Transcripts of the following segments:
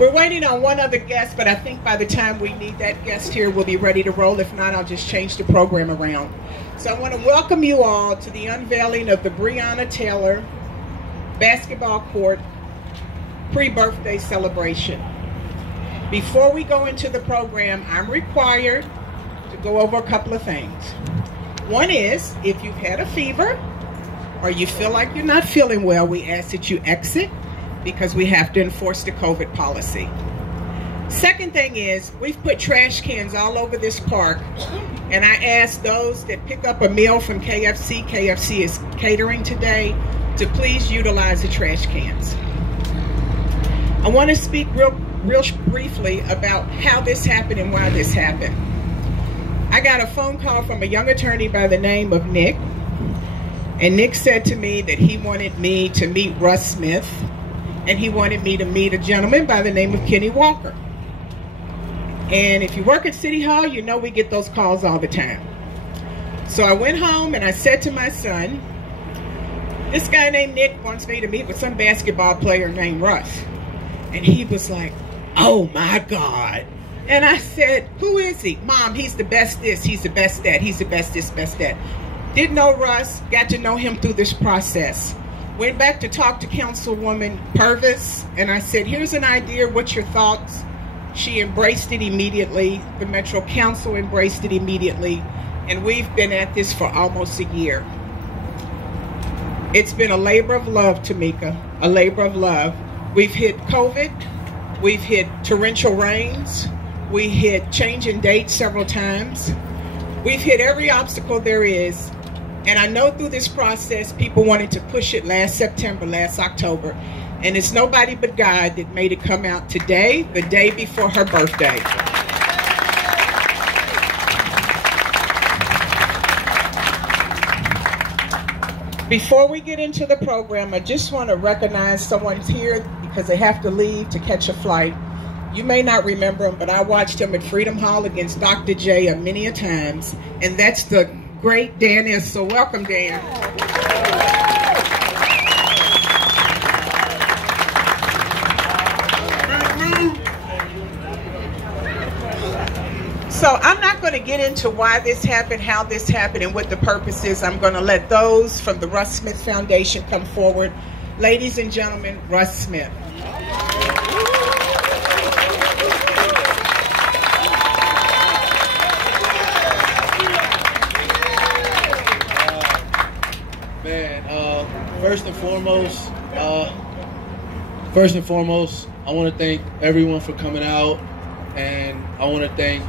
We're waiting on one other guest, but I think by the time we need that guest here, we'll be ready to roll. If not, I'll just change the program around. So I want to welcome you all to the unveiling of the Breonna Taylor basketball court pre-birthday celebration. Before we go into the program, I'm required to go over a couple of things. One is, if you've had a fever or you feel like you're not feeling well, we ask that you exit because we have to enforce the COVID policy. Second thing is, we've put trash cans all over this park, and I ask those that pick up a meal from KFC, KFC is catering today, to please utilize the trash cans. I want to speak real briefly about how this happened and why this happened. I got a phone call from a young attorney by the name of Nick, and Nick said to me that he wanted me to meet Russ Smith, and he wanted me to meet a gentleman by the name of Kenny Walker. And if you work at City Hall, you know we get those calls all the time. So I went home and I said to my son, this guy named Nick wants me to meet with some basketball player named Russ. And he was like, oh my God. And I said, who is he? Mom, he's the best this, he's the best that, he's the best this, best that. Didn't know Russ, got to know him through this process. Went back to talk to Councilwoman Purvis, and I said, here's an idea, what's your thoughts? She embraced it immediately. The Metro Council embraced it immediately, and we've been at this for almost a year. It's been a labor of love, Tamika, a labor of love. We've hit COVID, we've hit torrential rains, we hit changing dates several times. We've hit every obstacle there is. And I know through this process, people wanted to push it last September, last October. And it's nobody but God that made it come out today, the day before her birthday. Before we get into the program, I just want to recognize someone's here because they have to leave to catch a flight. You may not remember him, but I watched him at Freedom Hall against Dr. J many a times. And that's the great Dan is. So welcome, Dan. So I'm not going to get into why this happened, how this happened, and what the purpose is. I'm going to let those from the Russ Smith Foundation come forward. Ladies and gentlemen, Russ Smith. First and foremost, I want to thank everyone for coming out, and I want to thank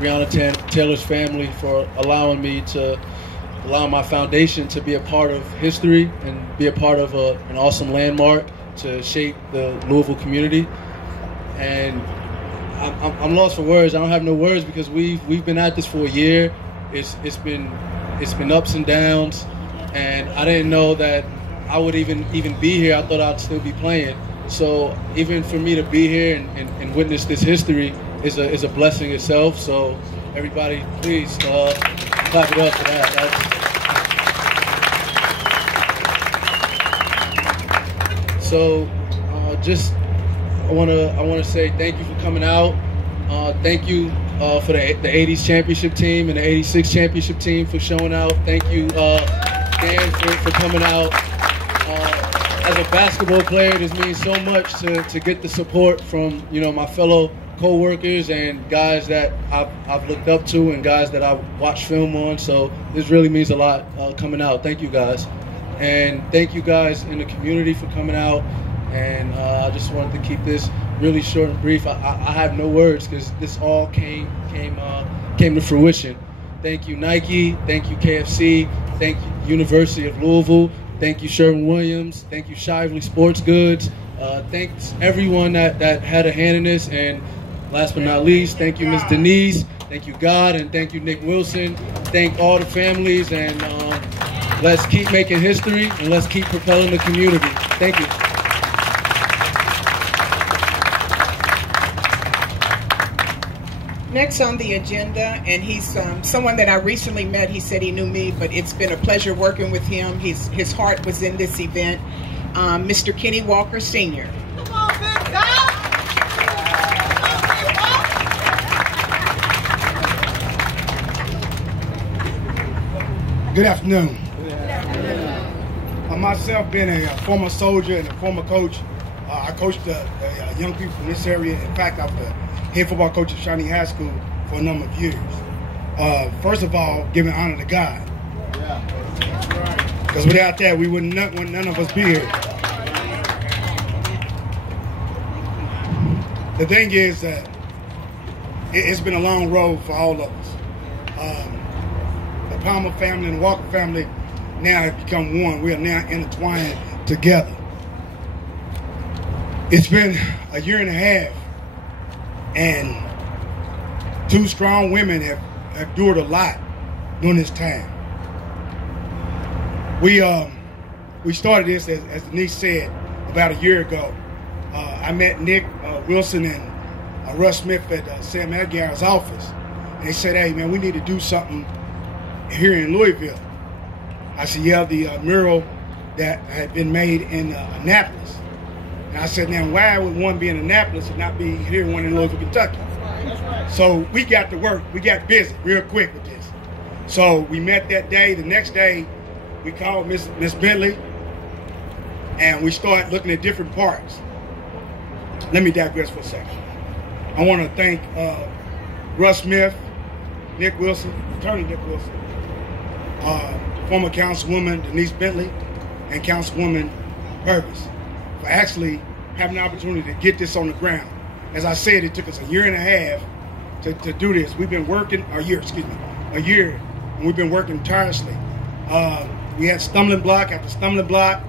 Breonna Taylor's family for allowing my foundation to be a part of history and be a part of an awesome landmark to shape the Louisville community. And I'm lost for words. I don't have no words because we've been at this for a year. It's been ups and downs, and I didn't know that I would even be here. I thought I'd still be playing. So even for me to be here and witness this history is a blessing itself. So everybody, please clap it up for that. I want to say thank you for coming out. Thank you for the 80s championship team and the 86 championship team for showing out. Thank you, Dan, for coming out. As a basketball player, this means so much to get the support from my fellow co-workers and guys that I've looked up to and guys that I've watched film on. So this really means a lot coming out. Thank you guys, and thank you guys in the community for coming out. And I just wanted to keep this really short and brief. I have no words because this all came to fruition. Thank you, Nike. Thank you, KFC. Thank you, University of Louisville. Thank you, Sherwin-Williams. Thank you, Shively Sports Goods. Thanks everyone that had a hand in this. And last but not least, thank you, Ms. Denise. Thank you, God, and thank you, Nick Wilson. Thank all the families, and let's keep making history and let's keep propelling the community. Thank you. Next on the agenda, and he's someone that I recently met. He said he knew me, but it's been a pleasure working with him. His heart was in this event. Mr. Kenny Walker Sr. Come on, big guy! Good afternoon. Myself being a former soldier and a former coach, I coached the young people from this area. In fact, I was the head football coach at Shawnee High School for a number of years. First of all, giving honor to God. Because without that, we wouldn't none of us be here. The thing is that it's been a long road for all of us. The Palmer family and the Walker family now have become one. We are now intertwined together. It's been a year and a half, and two strong women have endured a lot during this time. We started this, as Denise said, about a year ago. I met Nick Wilson and Russ Smith at Sam Aguiar's office, and they said, "Hey, man, we need to do something here in Louisville." I said, "Yeah, the mural that had been made in Annapolis." And I said, "Now, why would one be in Annapolis and not be here, one in Louisville, Kentucky?" So we got to work. We got busy real quick with this. So we met that day. The next day, we called Miss Bentley, and we started looking at different parts. Let me digress for a second. I want to thank Russ Smith, Nick Wilson, Attorney Nick Wilson, former Councilwoman Denise Bentley, and Councilwoman Purvis for actually having the opportunity to get this on the ground. As I said, it took us a year and a half to do this. We've been working, a year, and we've been working tirelessly. We had stumbling block after stumbling block.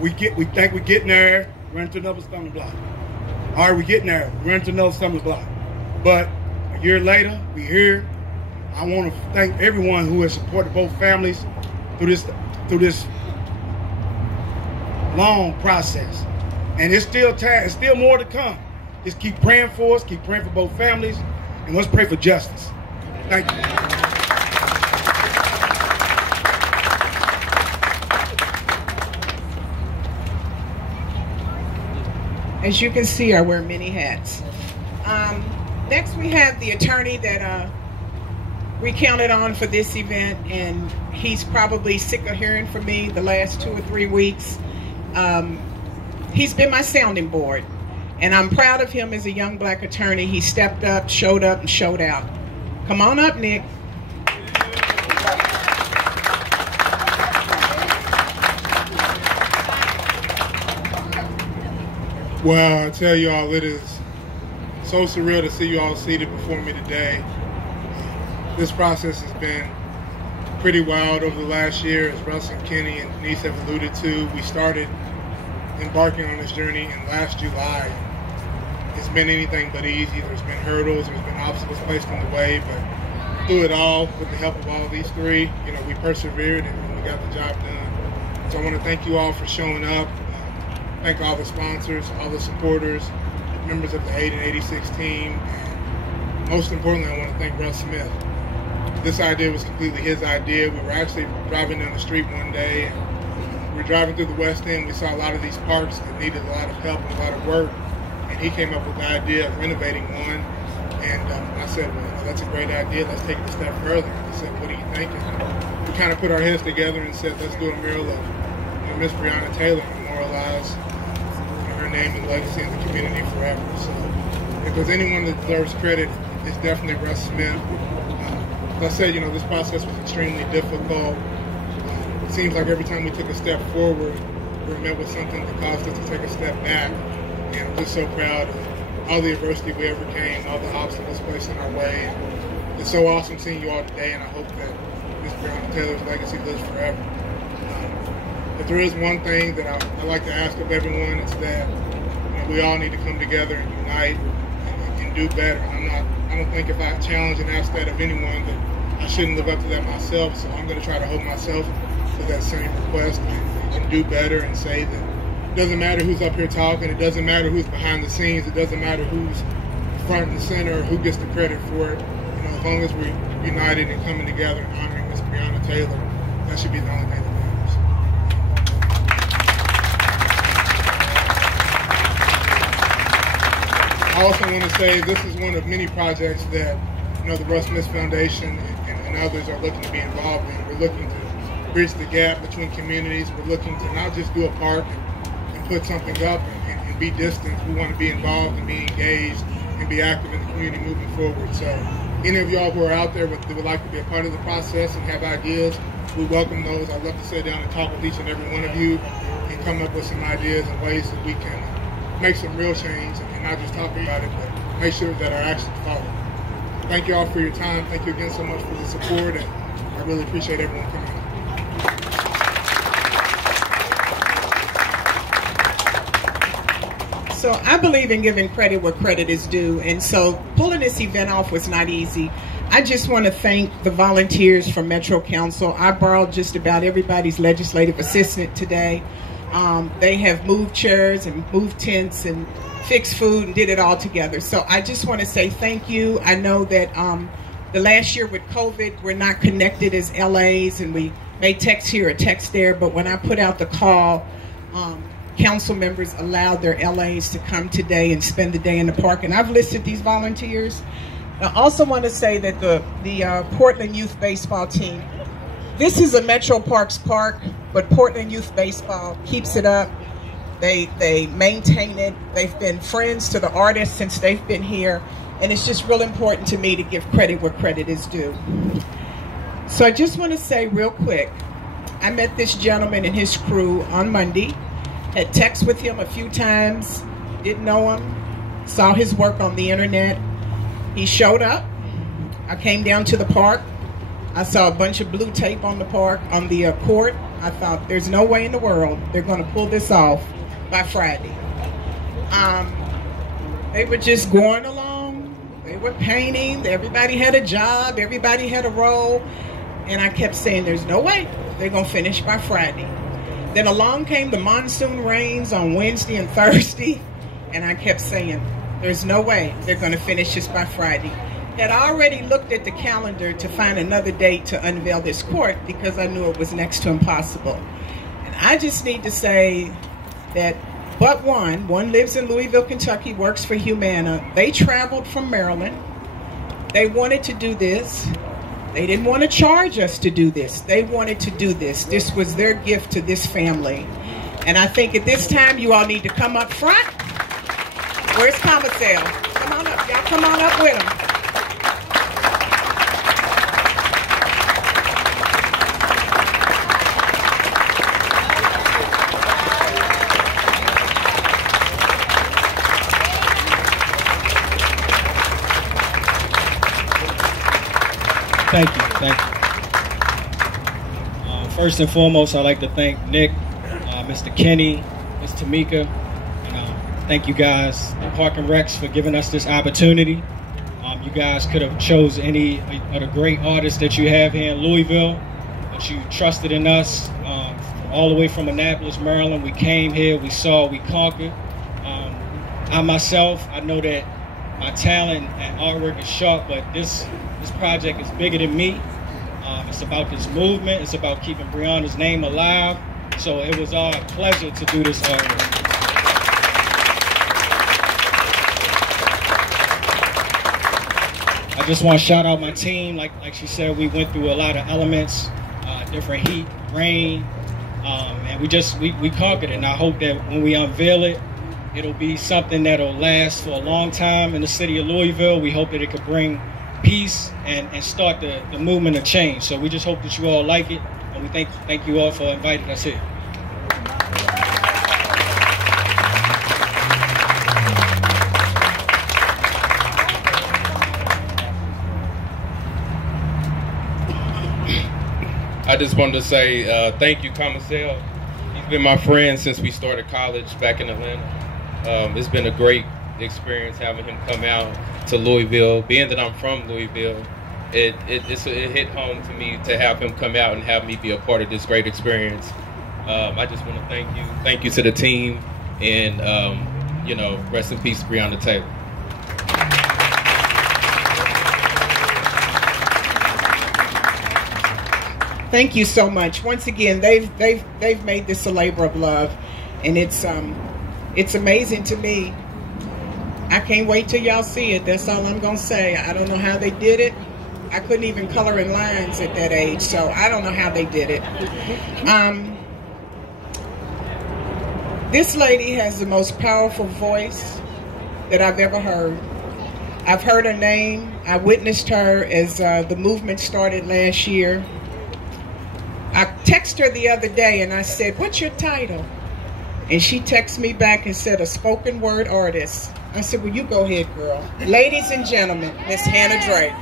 We think we're getting there, run into another stumbling block. All right, we're getting there, run into another stumbling block. But a year later, we're here. I want to thank everyone who has supported both families through this long process. And it's still time, it's still more to come. Just keep praying for us, keep praying for both families, and let's pray for justice. Thank you. As you can see, I wear many hats. Next, we have the attorney that we counted on for this event, and he's probably sick of hearing from me the last 2 or 3 weeks. He's been my sounding board, and I'm proud of him as a young black attorney. He stepped up, and showed out. Come on up, Nick. Well, I tell you all, it is so surreal to see you all seated before me today. This process has been pretty wild over the last year, as Russ and Kenny and Denise have alluded to. We started embarking on this journey in last July. It's been anything but easy. There's been hurdles, there's been obstacles placed in the way, but through it all, with the help of all of these three, we persevered and we got the job done. So I want to thank you all for showing up. Thank all the sponsors, all the supporters, members of the 8 and 86 team, and most importantly, I want to thank Russ Smith. This idea was completely his idea. We were actually driving down the street one day, and we were driving through the West End. We saw a lot of these parks that needed a lot of help and a lot of work, and he came up with the idea of renovating one. And I said, "Well, that's a great idea. Let's take it a step further." He said, "What are you thinking?" We kind of put our heads together and said, "Let's do a mural of Miss Breonna Taylor and memorialize her name and legacy in the community forever." So if there's anyone that deserves credit, it's definitely Russ Smith. As I said, this process was extremely difficult. It seems like every time we took a step forward, we were met with something that caused us to take a step back. And I'm just so proud of all the adversity we overcame, all the obstacles placed in our way. And it's so awesome seeing you all today, and I hope that Miss Breonna Taylor's legacy lives forever. If there is one thing that I like to ask of everyone, it's that we all need to come together and unite and do better. I don't think if I challenge and ask that of anyone that I shouldn't live up to that myself. So I'm going to try to hold myself to that same request and do better and say that it doesn't matter who's up here talking, it doesn't matter who's behind the scenes, it doesn't matter who's front and center or who gets the credit for it. As long as we're united and coming together and honoring Miss Breonna Taylor, that should be the only thing that matters. I also want to say this is one of many projects that the Russ Smith Foundation and others are looking to be involved in. We're looking to bridge the gap between communities. We're looking to not just do a park and put something up and be distant. We want to be involved and be engaged and be active in the community moving forward. So any of y'all who are out there that would like to be a part of the process and have ideas, we welcome those. I'd love to sit down and talk with each and every one of you and come up with some ideas and ways that we can make some real change and not just talk about it, but make sure that our actions follow. Thank you all for your time. Thank you again so much for the support, and I really appreciate everyone coming out. So I believe in giving credit where credit is due, and so pulling this event off was not easy. I just want to thank the volunteers from Metro Council. I borrowed just about everybody's legislative assistant today. They have moved chairs and moved tents and fixed food and did it all together. So I just want to say thank you. I know that the last year with COVID, we're not connected as LAs, and we may text here or text there, but when I put out the call, council members allowed their LAs to come today and spend the day in the park, and I've listed these volunteers. I also want to say that the Portland Youth Baseball team, this is a Metro Parks park, but Portland Youth Baseball keeps it up. They maintain it. They've been friends to the artists since they've been here, and it's just real important to me to give credit where credit is due. So I just want to say real quick, I met this gentleman and his crew on Monday, had text with him a few times, didn't know him, saw his work on the internet. He showed up. I came down to the park. I saw a bunch of blue tape on the park, on the court. I thought, there's no way in the world they're going to pull this off by Friday. They were just going along. They were painting. Everybody had a job. Everybody had a role. And I kept saying, there's no way they're going to finish by Friday. Then along came the monsoon rains on Wednesday and Thursday. And I kept saying, there's no way they're going to finish this by Friday. Had already looked at the calendar to find another date to unveil this court because I knew it was next to impossible. And I just need to say that but one lives in Louisville, Kentucky, works for Humana. They traveled from Maryland. They wanted to do this. They didn't want to charge us to do this. They wanted to do this. This was their gift to this family. And I think at this time you all need to come up front. Where's Commissale? Come on up. Y'all come on up with them. Thank you. First and foremost, I'd like to thank Nick, Mr. Kenny, Ms. Tamika, and thank you guys, the Park and Recs, for giving us this opportunity. You guys could have chose any of the great artists that you have here in Louisville, but you trusted in us. All the way from Annapolis, Maryland, we came here, we saw, we conquered. I myself, I know that my talent and artwork is sharp, but this project is bigger than me. It's about this movement. It's about keeping Breonna's name alive. So it was our pleasure to do this artwork. I just want to shout out my team. Like she said, we went through a lot of elements, different heat, rain, and we conquered it. And I hope that when we unveil it, it'll be something that'll last for a long time in the city of Louisville. We hope that it could bring peace and start the movement of change. So we just hope that you all like it, and we thank you all for inviting us here. I just wanted to say thank you, Commissale. He's been my friend since we started college back in Atlanta. It's been a great experience having him come out to Louisville. Being that I'm from Louisville, it hit home to me to have him come out and have me be a part of this great experience. I just want to thank you. Thank you to the team, and rest in peace, Breonna Taylor. Thank you so much. Once again, they've made this a labor of love, and it's amazing to me. I can't wait till y'all see it. That's all I'm gonna say. I don't know how they did it, I couldn't even color in lines at that age, so I don't know how they did it. This lady has the most powerful voice that I've ever heard. I've heard her name. I witnessed her as the movement started last year. I texted her the other day and I said, "What's your title?" And she texted me back and said, "A spoken word artist." I said, "Well, you go ahead, girl." Ladies and gentlemen, Miss Hannah Drake.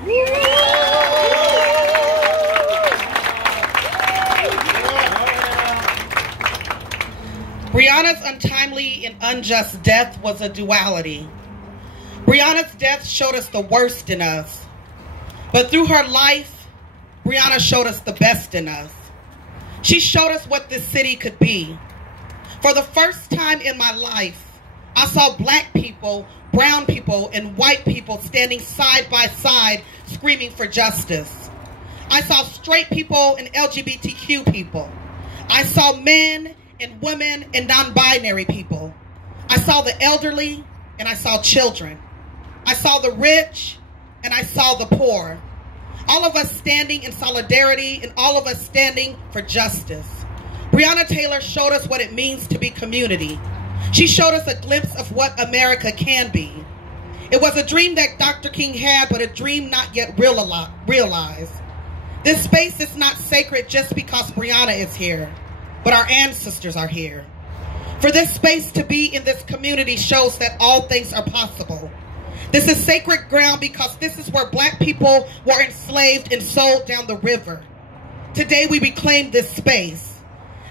Breonna's untimely and unjust death was a duality. Breonna's death showed us the worst in us. But through her life, Breonna showed us the best in us. She showed us what this city could be. For the first time in my life, I saw black people, brown people, and white people standing side by side screaming for justice. I saw straight people and LGBTQ people. I saw men and women and non-binary people. I saw the elderly and I saw children. I saw the rich and I saw the poor. All of us standing in solidarity and all of us standing for justice. Breonna Taylor showed us what it means to be community. She showed us a glimpse of what America can be. It was a dream that Dr. King had, but a dream not yet realized. This space is not sacred just because Breonna is here, but our ancestors are here. For this space to be in this community shows that all things are possible. This is sacred ground because this is where black people were enslaved and sold down the river. Today we reclaim this space.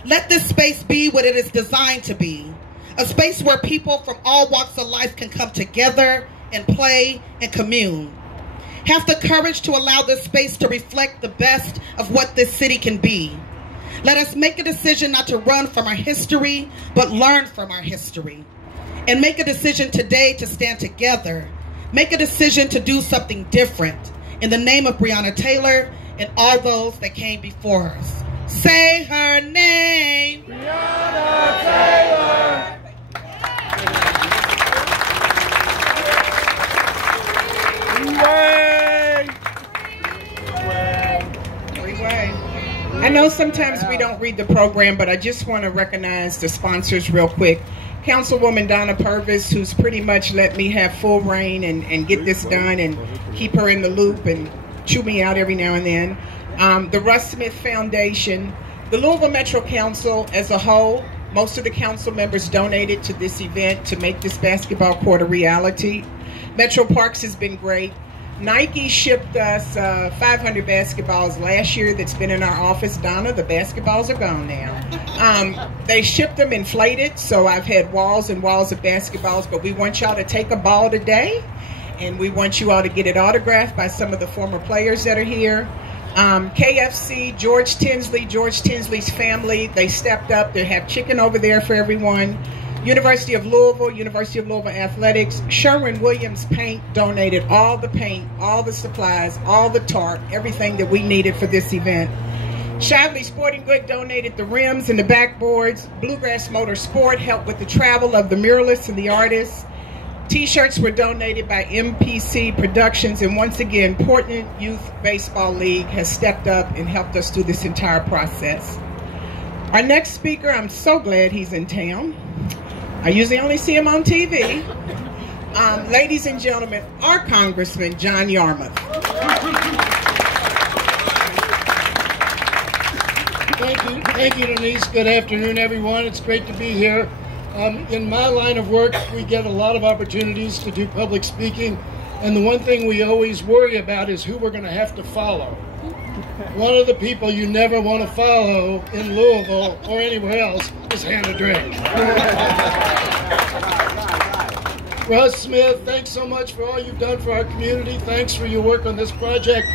Let this space be what it is designed to be. A space where people from all walks of life can come together and play and commune. Have the courage to allow this space to reflect the best of what this city can be. Let us make a decision not to run from our history, but learn from our history. And make a decision today to stand together. Make a decision to do something different in the name of Breonna Taylor and all those that came before us. Say her name. Breonna Taylor. I know sometimes we don't read the program, but I just want to recognize the sponsors real quick. Councilwoman Donna Purvis, who's pretty much let me have full reign and get this done and keep her in the loop and chew me out every now and then. The Russ Smith Foundation, the Louisville Metro Council as a whole. Most of the council members donated to this event to make this basketball court a reality. Metro Parks has been great. Nike shipped us 500 basketballs last year that's been in our office. Donna, the basketballs are gone now. They shipped them inflated, so I've had walls and walls of basketballs, but we want y'all to take a ball today, and we want you all to get it autographed by some of the former players that are here. KFC, George Tinsley's family, they stepped up. They have chicken over there for everyone. University of Louisville Athletics, Sherwin-Williams Paint donated all the paint, all the supplies, all the tarp, everything that we needed for this event. Shively Sporting Good donated the rims and the backboards. Bluegrass Motorsport helped with the travel of the muralists and the artists. T-shirts were donated by MPC Productions, and once again, Portland Youth Baseball League has stepped up and helped us through this entire process. Our next speaker, I'm so glad he's in town. I usually only see him on TV. Ladies and gentlemen, our Congressman, John Yarmouth. Thank you, Denise. Good afternoon, everyone. It's great to be here. In my line of work, we get a lot of opportunities to do public speaking, and the one thing we always worry about is who we're going to have to follow. One of the people you never want to follow in Louisville or anywhere else is Hannah Drake. Russ Smith, thanks so much for all you've done for our community. Thanks for your work on this project.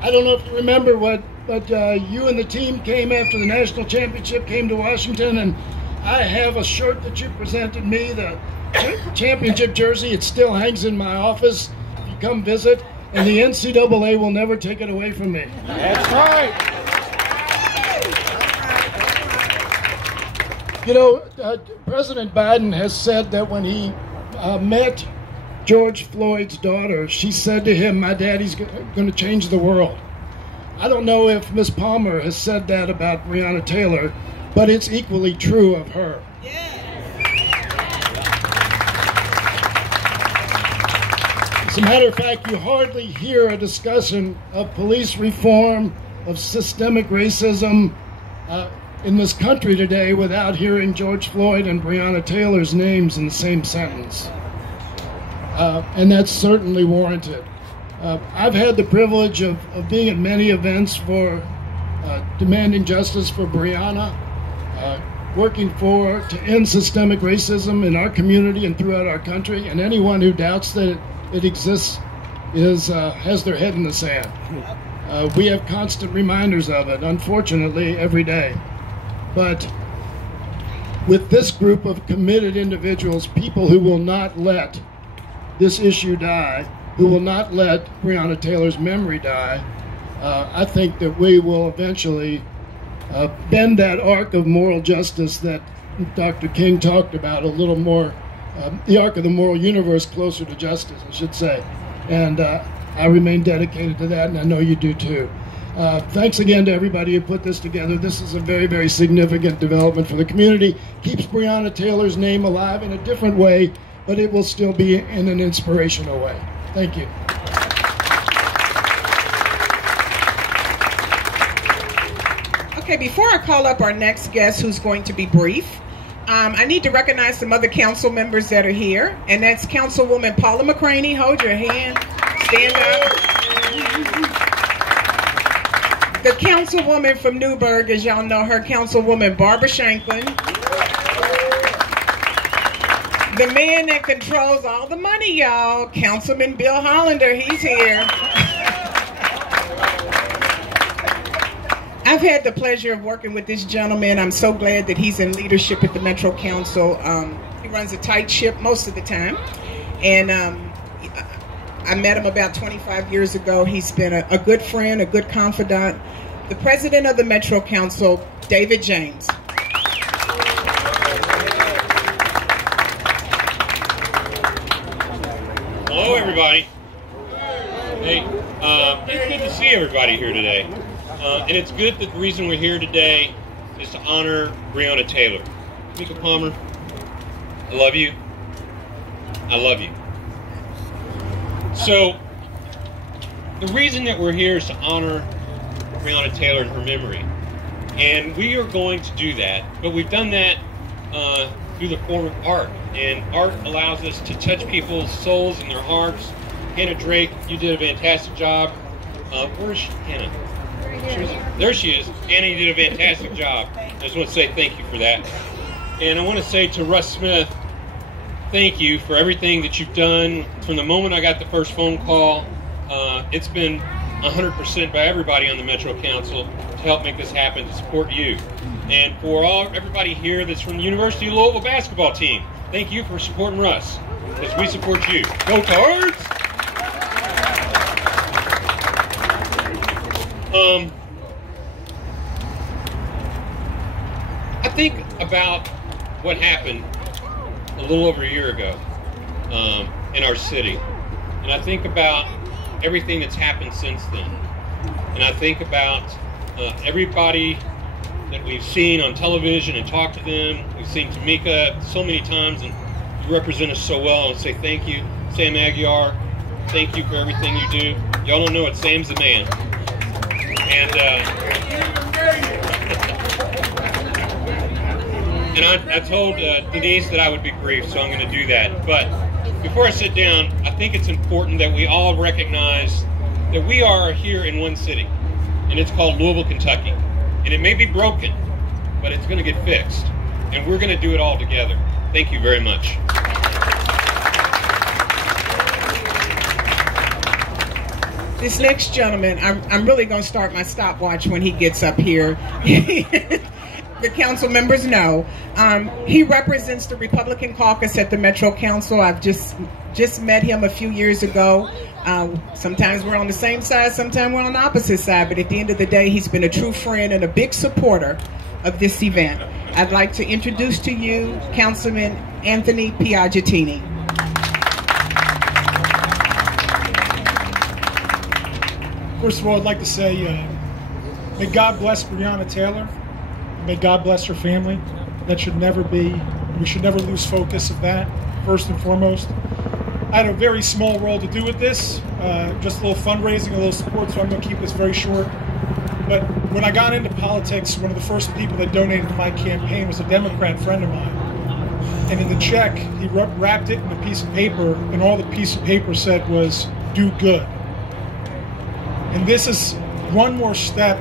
I don't know if you remember but you and the team came after the national championship, came to Washington, and I have a shirt that you presented me, the championship jersey. It still hangs in my office if you come visit. And the NCAA will never take it away from me. That's right. You know, President Biden has said that when he met George Floyd's daughter, she said to him, "My daddy's going to change the world." I don't know if Miss Palmer has said that about Breonna Taylor, but it's equally true of her. As a matter of fact, you hardly hear a discussion of police reform, of systemic racism in this country today without hearing George Floyd and Breonna Taylor's names in the same sentence. And that's certainly warranted. I've had the privilege of being at many events for demanding justice for Breonna, working to end systemic racism in our community and throughout our country, and anyone who doubts that it exists has their head in the sand. We have constant reminders of it, unfortunately, every day. But with this group of committed individuals, people who will not let this issue die, who will not let Breonna Taylor's memory die, I think that we will eventually bend that arc of moral justice that Dr. King talked about a little more, the arc of the moral universe closer to justice, I should say. And I remain dedicated to that, and I know you do too. Thanks again to everybody who put this together. This is a very, very significant development for the community. Keeps Breonna Taylor's name alive in a different way, but it will still be in an inspirational way. Thank you. Okay, before I call up our next guest, who's going to be brief, I need to recognize some other council members that are here, and that's Councilwoman Paula McCraney. Hold your hand. Stand up. The Councilwoman from Newburgh, as y'all know her, Councilwoman Barbara Shanklin. The man that controls all the money, y'all, Councilman Bill Hollander. He's here. I've had the pleasure of working with this gentleman. I'm so glad that he's in leadership at the Metro Council. He runs a tight ship most of the time. And I met him about 25 years ago. He's been a good friend, a good confidant. The president of the Metro Council, David James. Hello, everybody. Hey, it's good to see everybody here today. And it's good that the reason we're here today is to honor Breonna Taylor. Mika Palmer, I love you. I love you. So, the reason that we're here is to honor Breonna Taylor and her memory. And we are going to do that, but we've done that through the form of art. And art allows us to touch people's souls and their hearts. Hannah Drake, you did a fantastic job. Where's Hannah? There she is. Anna, you did a fantastic job. I just want to say thank you for that. And I want to say to Russ Smith, thank you for everything that you've done. From the moment I got the first phone call, it's been 100% by everybody on the Metro Council to help make this happen, to support you. And for everybody here that's from the University of Louisville basketball team, thank you for supporting Russ, because we support you. Go Cards! I think about what happened a little over a year ago in our city. And I think about everything that's happened since then. And I think about everybody that we've seen on television and talked to them. We've seen Tamika so many times, and you represent us so well. And say thank you, Sam Aguiar. Thank you for everything you do. Y'all don't know it, Sam's the man. And I told Denise that I would be brief, so I'm going to do that. But before I sit down, I think it's important that we all recognize that we are here in one city, and it's called Louisville, Kentucky. And it may be broken, but it's going to get fixed. And we're going to do it all together. Thank you very much. This next gentleman, I'm really going to start my stopwatch when he gets up here. The council members know. He represents the Republican caucus at the Metro Council. I've just met him a few years ago. Sometimes we're on the same side, sometimes we're on the opposite side, but at the end of the day, he's been a true friend and a big supporter of this event. I'd like to introduce to you Councilman Anthony Piaggettini. First of all, I'd like to say, may God bless Breonna Taylor. May God bless her family. That should never be, we should never lose focus of that, first and foremost. I had a very small role to do with this, just a little fundraising, a little support, so I'm going to keep this very short. But when I got into politics, one of the first people that donated to my campaign was a Democrat friend of mine. And in the check, he wrapped it in a piece of paper, and all the piece of paper said was, "Do good." And this is one more step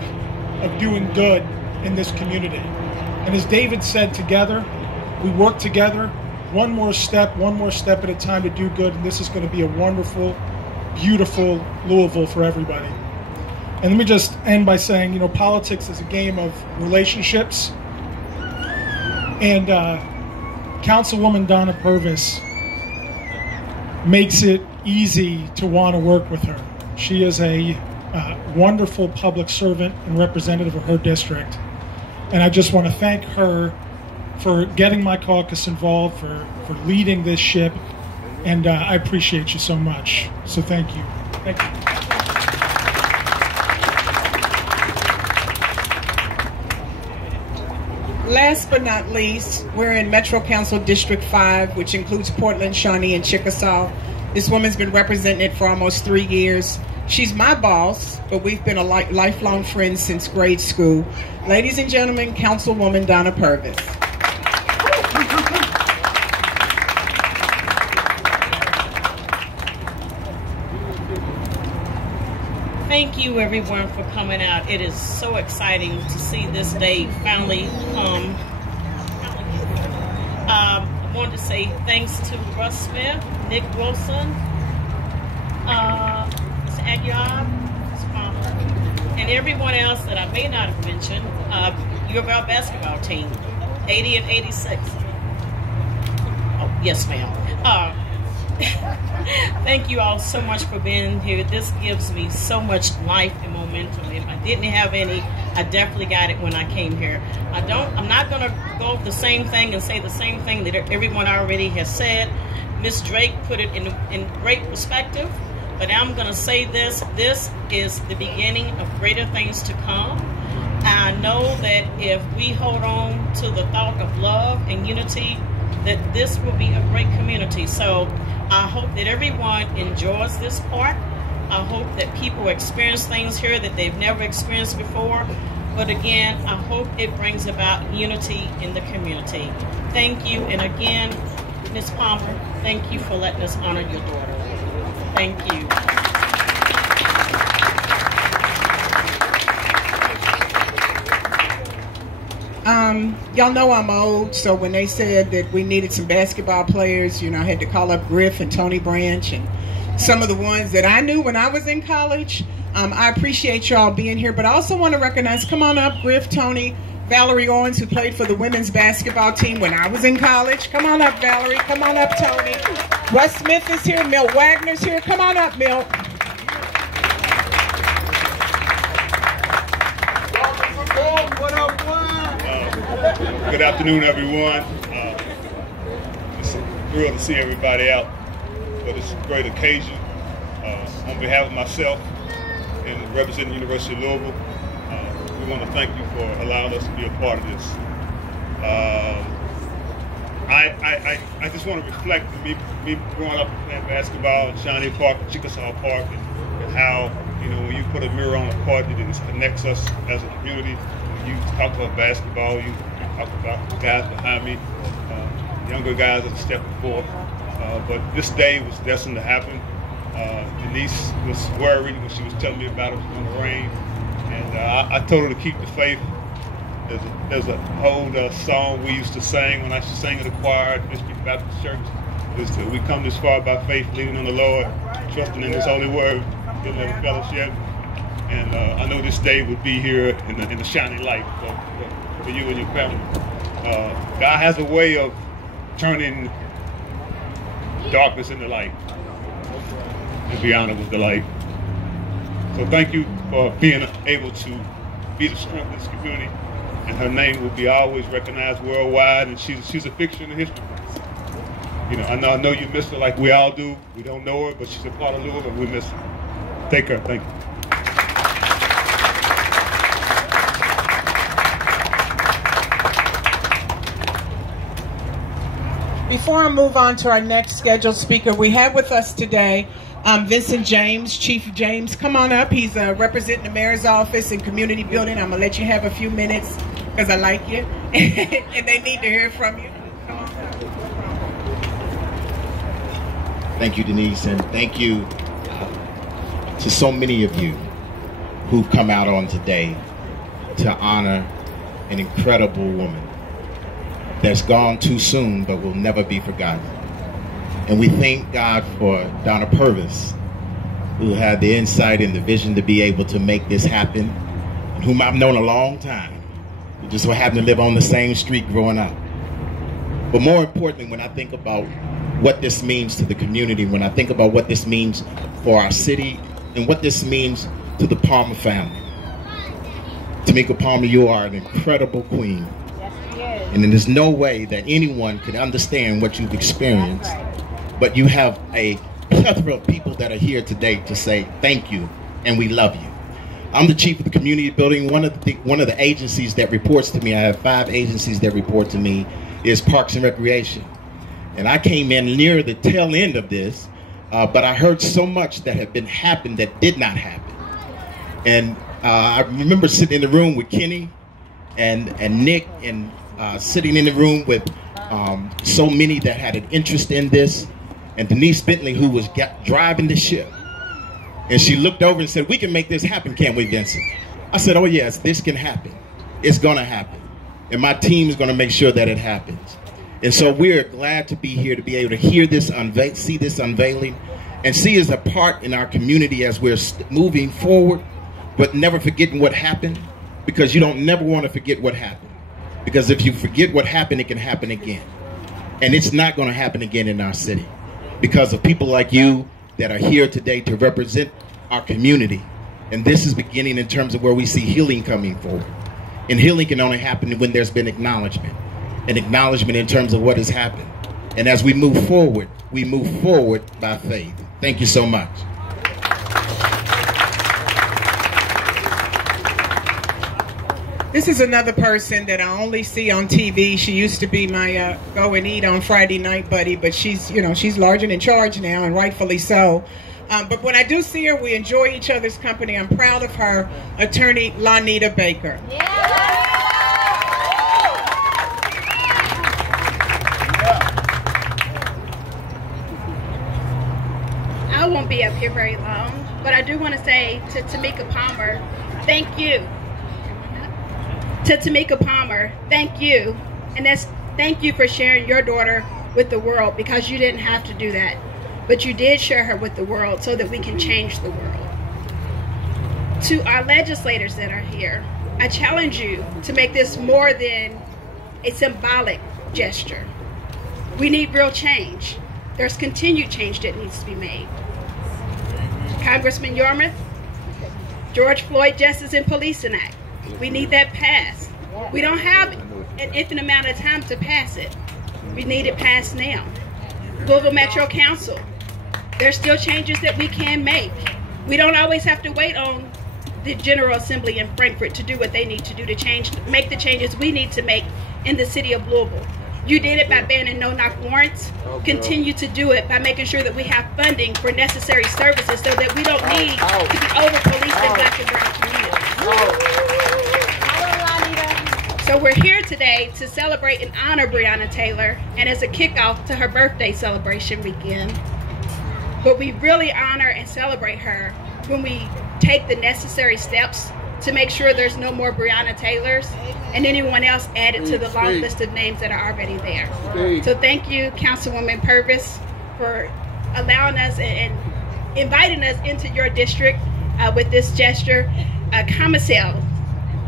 of doing good in this community. And as David said, together, we work together, one more step at a time to do good, and this is going to be a wonderful, beautiful Louisville for everybody. And let me just end by saying, you know, politics is a game of relationships. And Councilwoman Donna Purvis makes it easy to want to work with her. She is a wonderful public servant and representative of her district. And I just want to thank her for getting my caucus involved, for leading this ship. And I appreciate you so much. So thank you. Thank you. Last but not least, we're in Metro Council District 5, which includes Portland, Shawnee, and Chickasaw. This woman's been representing it for almost 3 years. She's my boss, but we've been a lifelong friends since grade school. Ladies and gentlemen, Councilwoman Donna Purvis. Thank you, everyone, for coming out. It is so exciting to see this day finally come. I wanted to say thanks to Russ Smith, Nick Wilson, Mr. Aguiar, and everyone else that I may not have mentioned. U of L basketball team, 80 and 86. Oh, yes, ma'am. Thank you all so much for being here. This gives me so much life and momentum. If I didn't have any, I definitely got it when I came here. I'm not going to go over the same thing and say the same thing that everyone already has said. Miss Drake put it in great perspective, but I'm going to say this. This is the beginning of greater things to come. I know that if we hold on to the thought of love and unity, that this will be a great community. So I hope that everyone enjoys this park. I hope that people experience things here that they've never experienced before. But again, I hope it brings about unity in the community. Thank you. And again, Ms. Palmer, thank you for letting us honor your daughter. Thank you. Y'all know I'm old, so when they said that we needed some basketball players, you know, I had to call up Griff and Tony Branch and some of the ones that I knew when I was in college. I appreciate y'all being here, but I also want to recognize, come on up, Griff, Tony, Valerie Owens, who played for the women's basketball team when I was in college. Come on up, Valerie. Come on up, Tony. Russ Smith is here. Milt Wagner's here. Come on up, Milt. Good afternoon, everyone. It's a thrill to see everybody out for this great occasion. On behalf of myself and representing the University of Louisville, we want to thank you for allowing us to be a part of this. I just want to reflect me growing up playing basketball in Shawnee Park, Chickasaw Park, and how, you know, when you put a mirror on a court, it connects us as a community. When you talk about basketball, you talk about the guys behind me, younger guys that step before. But this day was destined to happen. Denise was worried when she was telling me about it was going to rain. And I told her to keep the faith. There's an old song we used to sing when I used to sing in the choir at Mystery Baptist Church. Is that we come this far by faith, leaning on the Lord, trusting in His holy word, giving them fellowship. And I know this day would be here in the shining light for you and your family. God has a way of turning darkness into light, and beyond it was the light. So thank you for being able to be the strength of this community, and her name will be always recognized worldwide, and she's a fixture in the history books. You know, I know you miss her like we all do. We don't know her, but she's a part of Louisville, and we miss her. Take care. Thank you. Before I move on to our next scheduled speaker, we have with us today Vincent James, Chief James. Come on up. He's representing the mayor's office and community building. I'm going to let you have a few minutes because I like you and they need to hear from you. Come on up. Thank you, Denise, and thank you to so many of you who've come out on today to honor an incredible woman that's gone too soon but will never be forgotten. And we thank God for Donna Purvis, who had the insight and the vision to be able to make this happen, and whom I've known a long time. We just so happened to live on the same street growing up. But more importantly, when I think about what this means to the community, when I think about what this means for our city, and what this means to the Palmer family. Tamika Palmer, you are an incredible queen. Yes, she is. And there's no way that anyone could understand what you've experienced. Right. But you have a plethora of people that are here today to say thank you and we love you. I'm the chief of the community building. One of the agencies that reports to me, I have 5 agencies that report to me, is Parks and Recreation. And I came in near the tail end of this, but I heard so much that had been happened that did not happen. And I remember sitting in the room with Kenny and Nick, and sitting in the room with so many that had an interest in this, and Denise Bentley, who was driving the ship. And she looked over and said, "We can make this happen, can't we, Vincent?" I said, "Oh yes, this can happen. It's gonna happen. And my team is gonna make sure that it happens." And so we're glad to be here to be able to hear this, see this unveiling, and see as a part in our community as we're moving forward, but never forgetting what happened, because you don't never want to forget what happened. Because if you forget what happened, it can happen again. And it's not going to happen again in our city because of people like you that are here today to represent our community. And this is beginning in terms of where we see healing coming forward. And healing can only happen when there's been acknowledgement. An acknowledgement in terms of what has happened. And as we move forward by faith. Thank you so much. This is another person that I only see on TV. She used to be my go and eat on Friday night buddy, but she's large and in charge now, and rightfully so. But when I do see her, we enjoy each other's company. I'm proud of her, Attorney Lanita Baker. Yeah. I won't be up here very long, but I do want to say to Tamika Palmer, thank you. To Tamika Palmer, thank you. And thank you for sharing your daughter with the world, because you didn't have to do that. But you did share her with the world so that we can change the world. To our legislators that are here, I challenge you to make this more than a symbolic gesture. We need real change. There's continued change that needs to be made. Congressman Yormuth, George Floyd Justice and Policing Act. We need that passed. We don't have an infinite amount of time to pass it. We need it passed now. Louisville Metro Council. There's still changes that we can make. We don't always have to wait on the General Assembly in Frankfurt to do what they need to do to make the changes we need to make in the city of Louisville. You did it by banning no-knock warrants. Continue to do it by making sure that we have funding for necessary services so that we don't need to be over-policed in black and brown communities. So we're here today to celebrate and honor Breonna Taylor, and as a kickoff to her birthday celebration weekend. But we really honor and celebrate her when we take the necessary steps to make sure there's no more Breonna Taylors and anyone else added to the long list of names that are already there. So thank you, Councilwoman Purvis, for allowing us and inviting us into your district with this gesture. Commissale,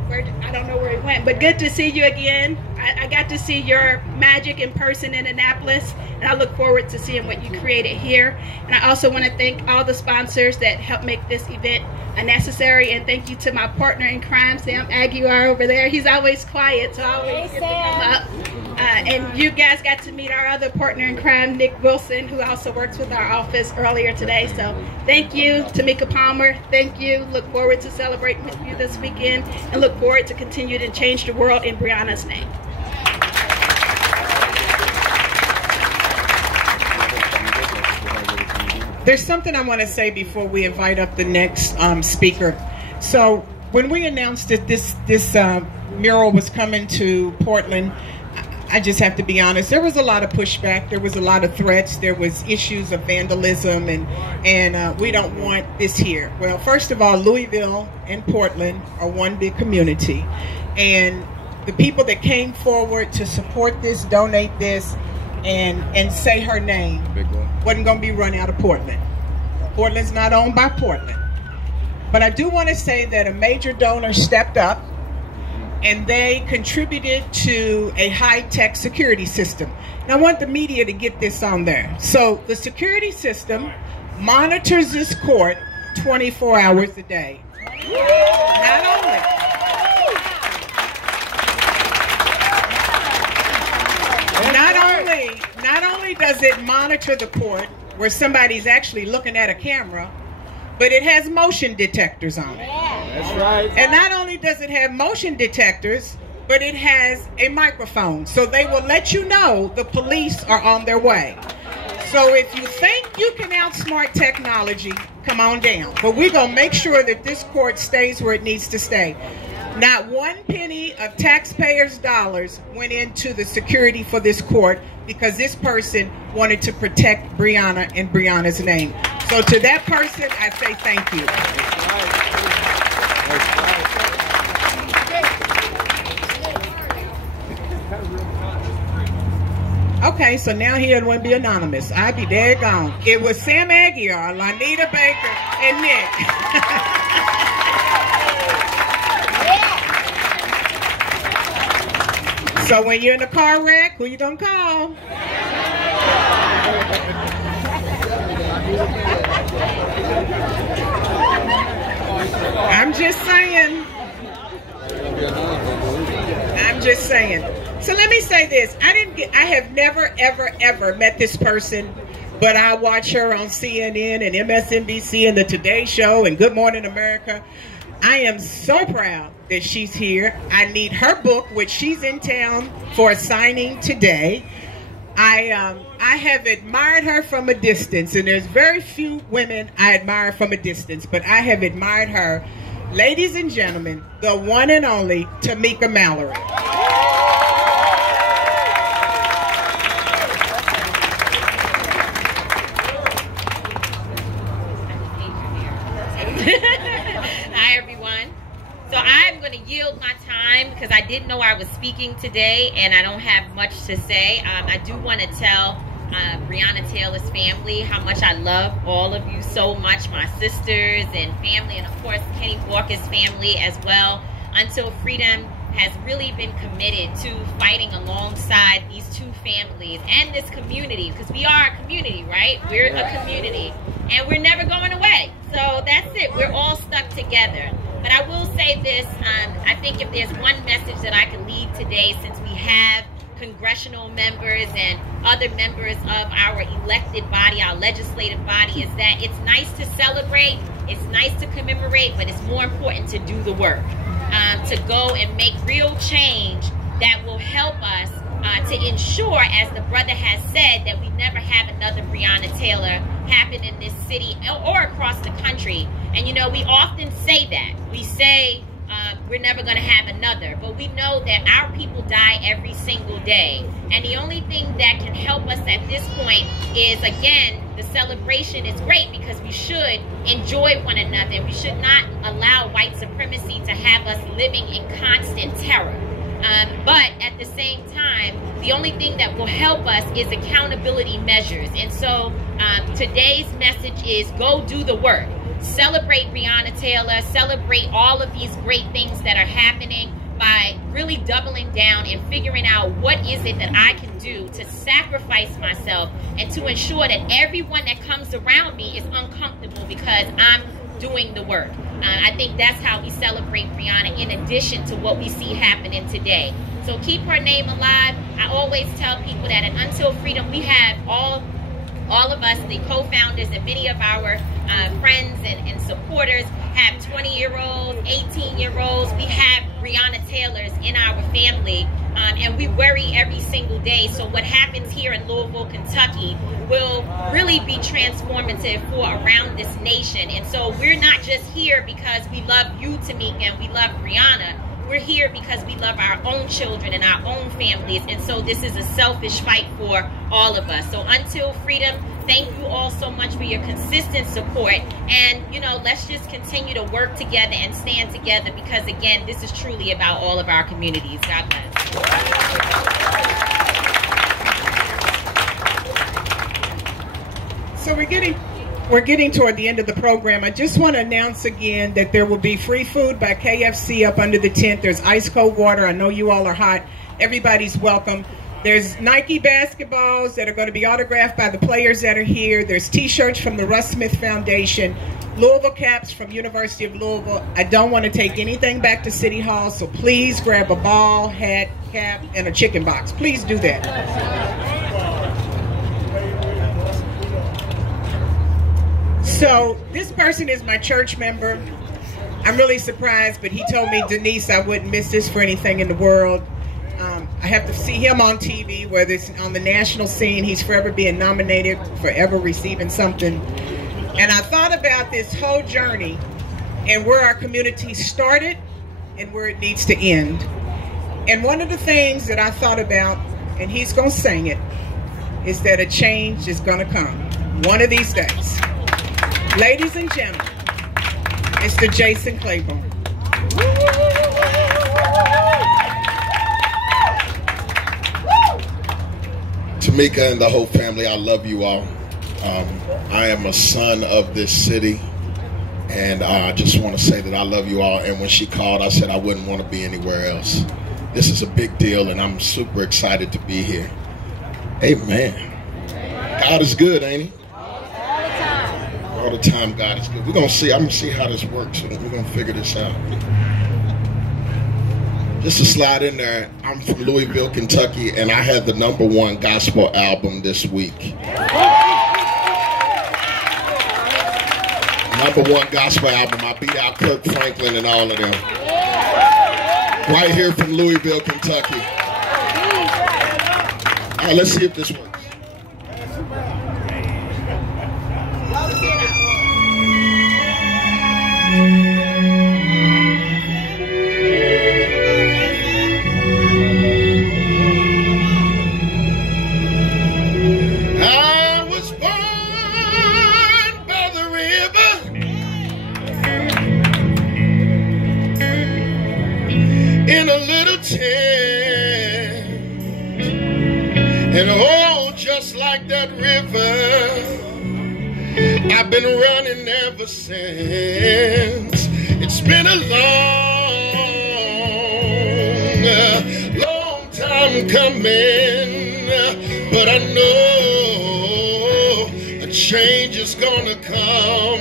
I don't know where it went, but good to see you again. I got to see your magic in person in Annapolis, and I look forward to seeing what you created here. And I also want to thank all the sponsors that helped make this event necessary, and thank you to my partner in crime, Sam Aguilar over there. He's always quiet, so I always get him up. And you guys got to meet our other partner in crime, Nick Wilson, who also works with our office earlier today. So thank you, Tamika Palmer. Thank you. Look forward to celebrating with you this weekend, and look forward to continue to change the world in Breonna's name. There's something I want to say before we invite up the next speaker. So when we announced that this mural was coming to Portland, I just have to be honest, there was a lot of pushback, there was a lot of threats, there was issues of vandalism, and we don't want this here. Well, first of all, Louisville and Portland are one big community, and the people that came forward to support this, donate this, and say her name wasn't going to be run out of Portland. Portland's not owned by Portland. But I do want to say that a major donor stepped up, and they contributed to a high-tech security system. And I want the media to get this on there. So the security system monitors this court 24 hours a day. Not only does it monitor the court where somebody's actually looking at a camera, but it has motion detectors on it. That's right. And not only does it have motion detectors, but it has a microphone. So they will let you know the police are on their way. So if you think you can outsmart technology, come on down. But we're going to make sure that this court stays where it needs to stay. Not one penny of taxpayers' dollars went into the security for this court because this person wanted to protect Breonna and Breonna's name. So to that person, I say thank you. Okay, so now he doesn't want to be anonymous. I'd be dead gone. It was Sam Aguiar, Lanita Baker, and Nick. So when you're in a car wreck, who you gonna call? I'm just saying. So let me say this. I have never, ever met this person, but I watch her on CNN and MSNBC and the Today Show and Good Morning America. I am so proud that she's here. I need her book, which she's in town for a signing today. I have admired her from a distance, and there's very few women I admire from a distance, but I have admired her. Ladies and gentlemen, the one and only Tamika Mallory. Hi, everyone. So I'm going to yield my time because I didn't know I was speaking today, and I don't have much to say. I do want to tell Breonna Taylor's family how much I love all of you so much, my sisters and family, and of course Kenny Walker's family as well. Until Freedom has really been committed to fighting alongside these two families and this community, because we are a community, right? We're a community, and we're never going away. So that's it. We're all stuck together. But I will say this, I think if there's one message that I can leave today, since we have congressional members and other members of our elected body, our legislative body, is that it's nice to celebrate, it's nice to commemorate, but it's more important to do the work, to go and make real change that will help us to ensure, as the brother has said, that we never have another Breonna Taylor happen in this city or across the country. And you know, we often say that. We say we're never going to have another, but we know that our people die every single day. And the only thing that can help us at this point is, again, the celebration is great because we should enjoy one another. We should not allow white supremacy to have us living in constant terror. But at the same time, the only thing that will help us is accountability measures. And so today's message is go do the work. Celebrate Breonna Taylor, celebrate all of these great things that are happening by really doubling down and figuring out what is it that I can do to sacrifice myself and to ensure that everyone that comes around me is uncomfortable because I'm doing the work. I think that's how we celebrate Breonna, in addition to what we see happening today. So keep her name alive. I always tell people that at Until Freedom, we have all of us, the co-founders, and many of our friends and supporters have 20-year-olds, 18-year-olds. We have Breonna Taylors in our family and we worry every single day. So what happens here in Louisville, Kentucky will really be transformative for around this nation. And so we're not just here because we love you, Tamika, and we love Breonna. We're here because we love our own children and our own families. And so this is a selfish fight for all of us. So until freedom, thank you all so much for your consistent support. And, you know, let's just continue to work together and stand together because, again, this is truly about all of our communities. God bless. So we're getting toward the end of the program. I just want to announce again that there will be free food by KFC up under the tent. There's ice cold water. I know you all are hot. Everybody's welcome. There's Nike basketballs that are going to be autographed by the players that are here. There's T-shirts from the Russ Smith Foundation, Louisville caps from University of Louisville. I don't want to take anything back to City Hall, so please grab a ball, hat, cap, and a chicken box. Please do that. So this person is my church member. I'm really surprised, but he told me, Denise, I wouldn't miss this for anything in the world. I have to see him on TV, whether it's on the national scene. He's forever being nominated, forever receiving something. And I thought about this whole journey and where our community started and where it needs to end. And one of the things that I thought about, and he's going to sing it, is that a change is going to come one of these days. Ladies and gentlemen, Mr. Jason Claiborne. Tamika and the whole family, I love you all. I am a son of this city, and I just want to say that I love you all. And when she called, I said I wouldn't want to be anywhere else. This is a big deal, and I'm super excited to be here. Amen. God is good, ain't he? All the time, God is good. We're going to see. I'm going to see how this works. We're going to figure this out. Just to slide in there, I'm from Louisville, Kentucky, and I had the #1 gospel album this week. #1 gospel album. I beat out Kirk Franklin and all of them. Right here from Louisville, Kentucky. All right, let's see if this works. I was born by the river in a little tent, and oh, just like that river, I've been running ever since. It's been a long time coming, but I know a change is gonna come.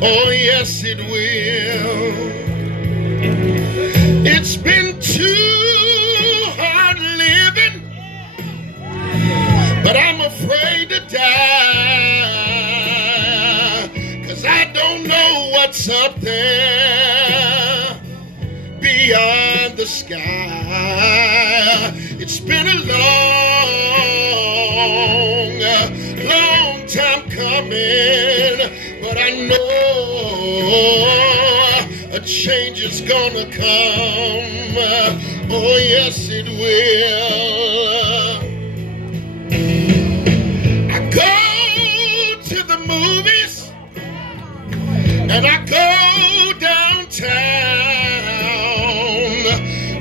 Oh yes, it will. It's been too hard living, but I'm afraid to die, 'cause I don't know what's up there beyond the sky. It's been a long time coming, but I know a change is gonna come. Oh yes, it will. I go to the movies and I go downtown.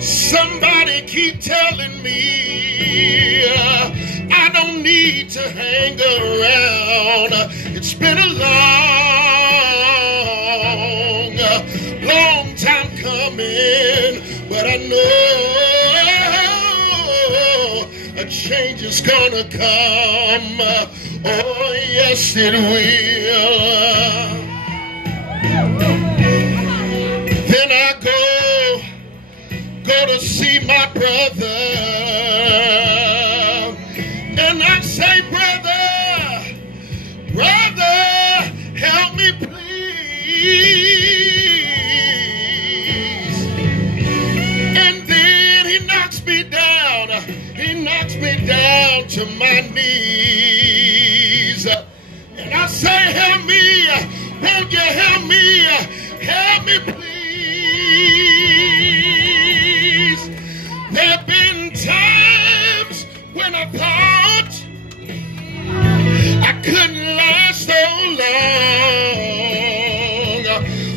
Somebody keep telling me I don't need to hang around. It's been a long time coming, but I know a change is gonna come. Oh yes, it will. Then I go to see my brother, and I say, brother, help me please. And then he knocks me down. me down to my knees. And I say, help me, won't you help me? Help me, please. There have been times when I thought I couldn't last so long,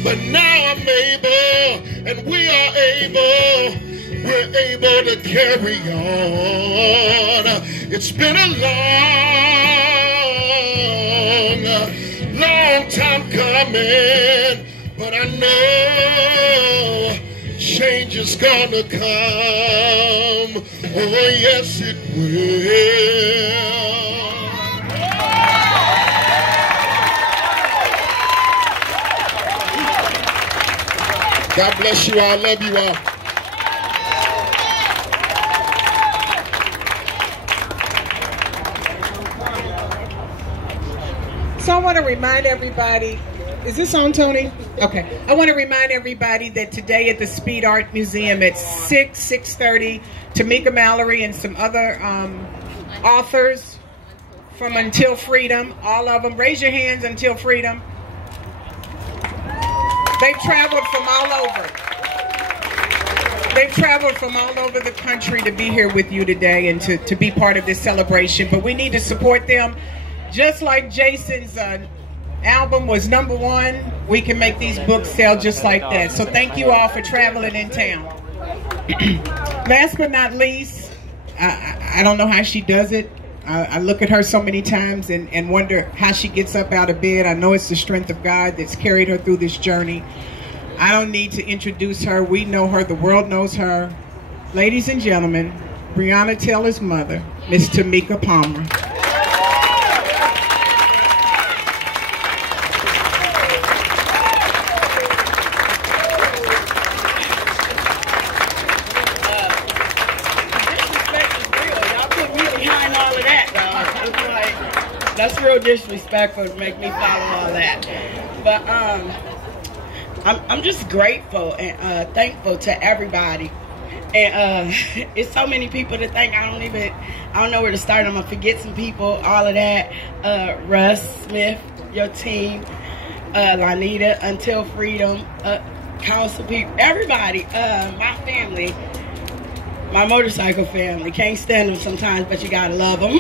but now I'm able, and we are able, we're able to carry on. It's been a long time coming, but I know change is gonna come. Oh yes, it will. God bless you all. I love you all. So I want to remind everybody, is this on, Tony? Okay. I want to remind everybody that today at the Speed Art Museum at 6:30, Tamika Mallory and some other authors from Until Freedom, all of them, raise your hands, Until Freedom. They've traveled from all over. They've traveled from all over the country to be here with you today and to be part of this celebration. But we need to support them. Just like Jason's album was #1, we can make these books sell just like that. So thank you all for traveling in town. Last but not least, I don't know how she does it. I look at her so many times and wonder how she gets up out of bed. I know it's the strength of God that's carried her through this journey. I don't need to introduce her. We know her. The world knows her. Ladies and gentlemen, Breonna Taylor's mother, Miss Tamika Palmer. That's real disrespectful to make me follow all that. But I'm just grateful and thankful to everybody. And it's so many people to thank. I don't know where to start. I'm gonna forget some people. All of that. Russ Smith, your team, Lanita, Until Freedom, council people, everybody, my family. My motorcycle family. Can't stand them sometimes, but you gotta love them.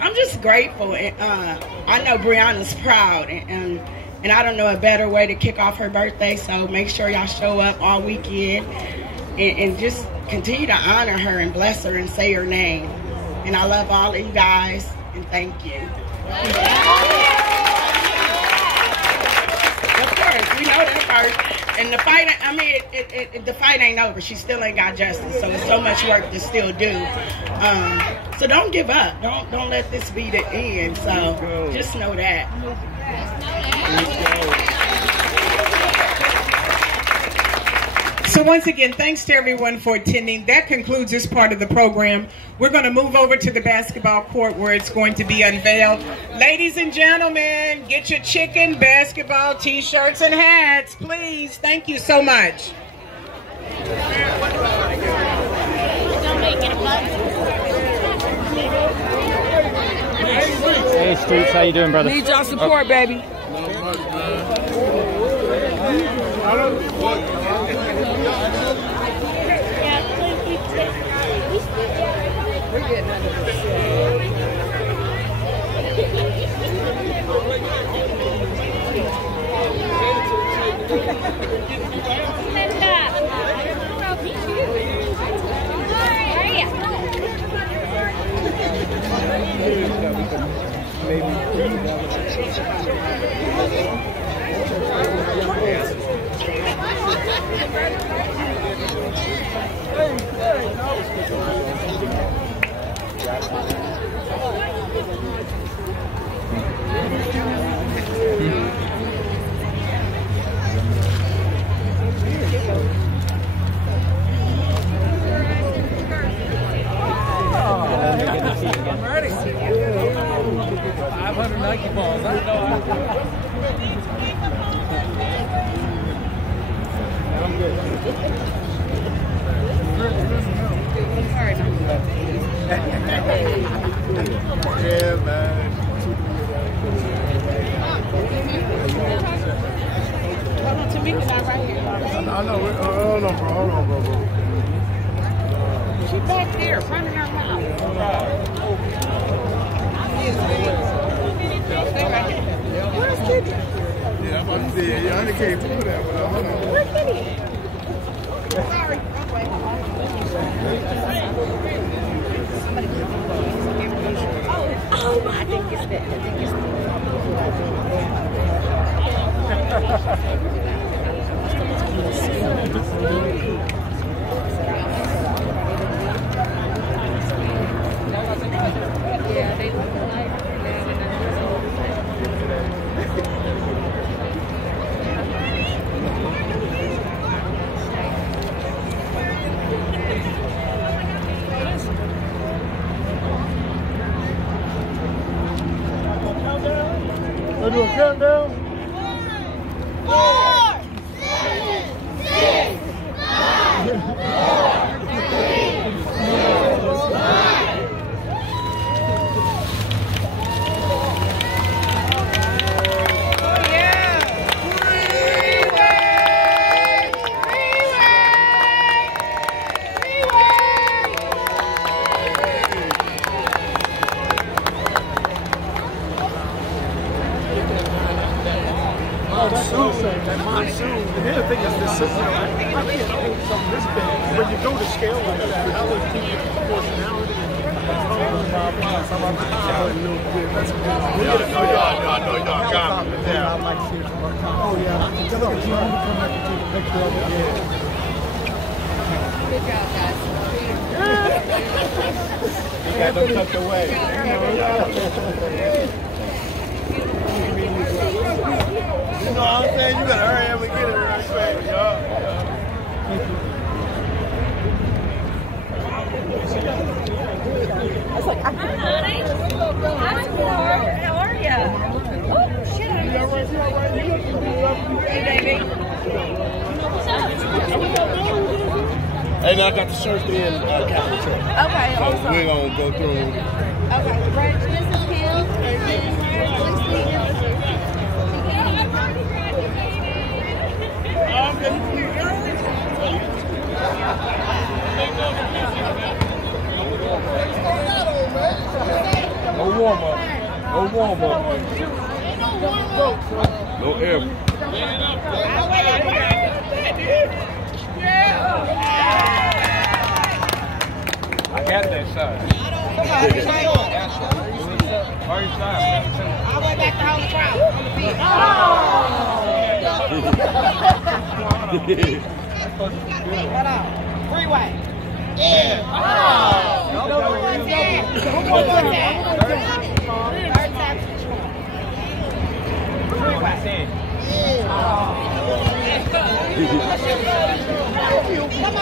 I'm just grateful. And, I know Breonna's proud, and I don't know a better way to kick off her birthday. So make sure y'all show up all weekend and just continue to honor her and bless her and say her name. And I love all of you guys, and thank you. Of course, we know that first. And the fight, the fight ain't over. She still ain't got justice. So there's so much work to still do. So don't give up. Don't let this be the end. So just know that. So once again, thanks to everyone for attending. That concludes this part of the program. We're going to move over to the basketball court where it's going to be unveiled. Ladies and gentlemen, get your chicken basketball t-shirts and hats, please. Thank you so much. Hey, Streets, how you doing, brother? Need y'all support, baby. We're getting under the I'm ready. 500 Nike balls. I know I'm good. Yeah, man. Hold on, Tamika not right here. I know. Hold on, bro. She back there, running her mouth. Where's Kitty? Yeah, I'm about to say, yeah, I can't do that, but hold on. Where's Kitty? Sorry. Oh, I think it's that. Yeah, they look alike. Let's do a countdown. 4, 7, 6, 5, That monsoon. The other thing is this system. I can't hold something this big. When you go to scale like that, I would keep your proportionality. Oh, yeah. Look at you. Come back and take a picture of it. Good job, guys. You got them tucked away. You know what I'm saying? You gotta hurry up and get it right quick. Yeah. I was like, hi, honey. How are you? Oh, shit. You all right? You all right? You looking good. Hey, baby. What's up? Hey, now I got the surf in Captain Truck. Okay, so awesome. we're gonna go through. Okay, right. This is Kim. And then No warm up. No warm up. No air. I got that shot. come on, I went back to home crowd on the beach. What up? Freeway. Yeah. Oh. No, one more time. Third time. Freeway. Come on, Steve. Come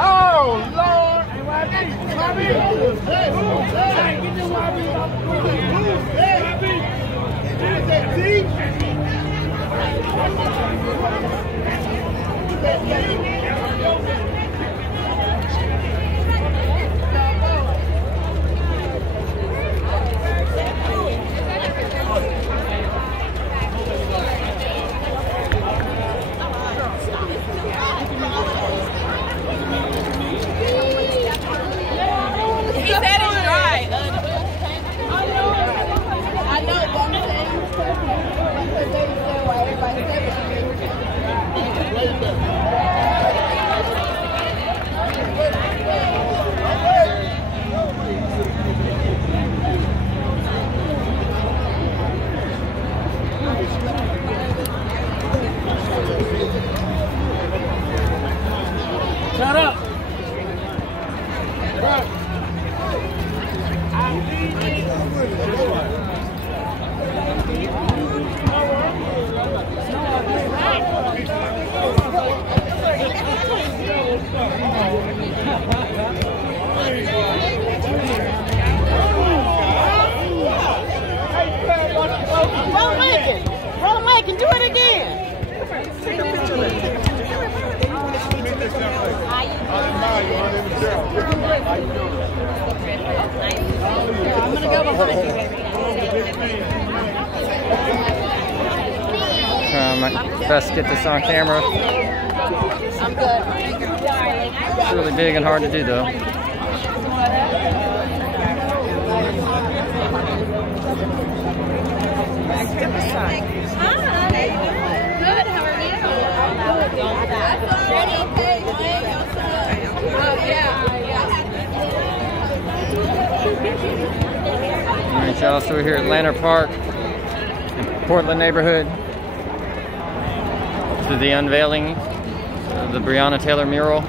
Oh, Lord. Best to get this on camera. I'm good. It's really big and hard to do though. Good, how are you? Ready? Oh, yeah. Alright, y'all, so we're here at Lantern Park, Portland neighborhood, to the unveiling of the Breonna Taylor mural.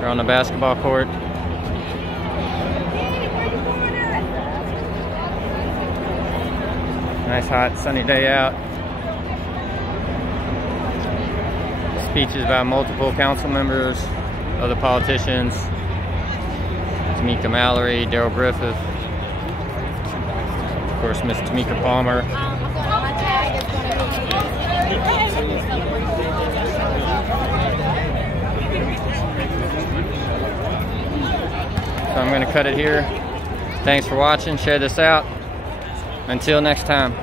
We're on the basketball court. Nice hot sunny day out. Speeches by multiple council members, other politicians, Tamika Mallory, Daryl Griffith, of course Miss Tamika Palmer. So I'm going to cut it here. Thanks for watching. Share this out. Until next time.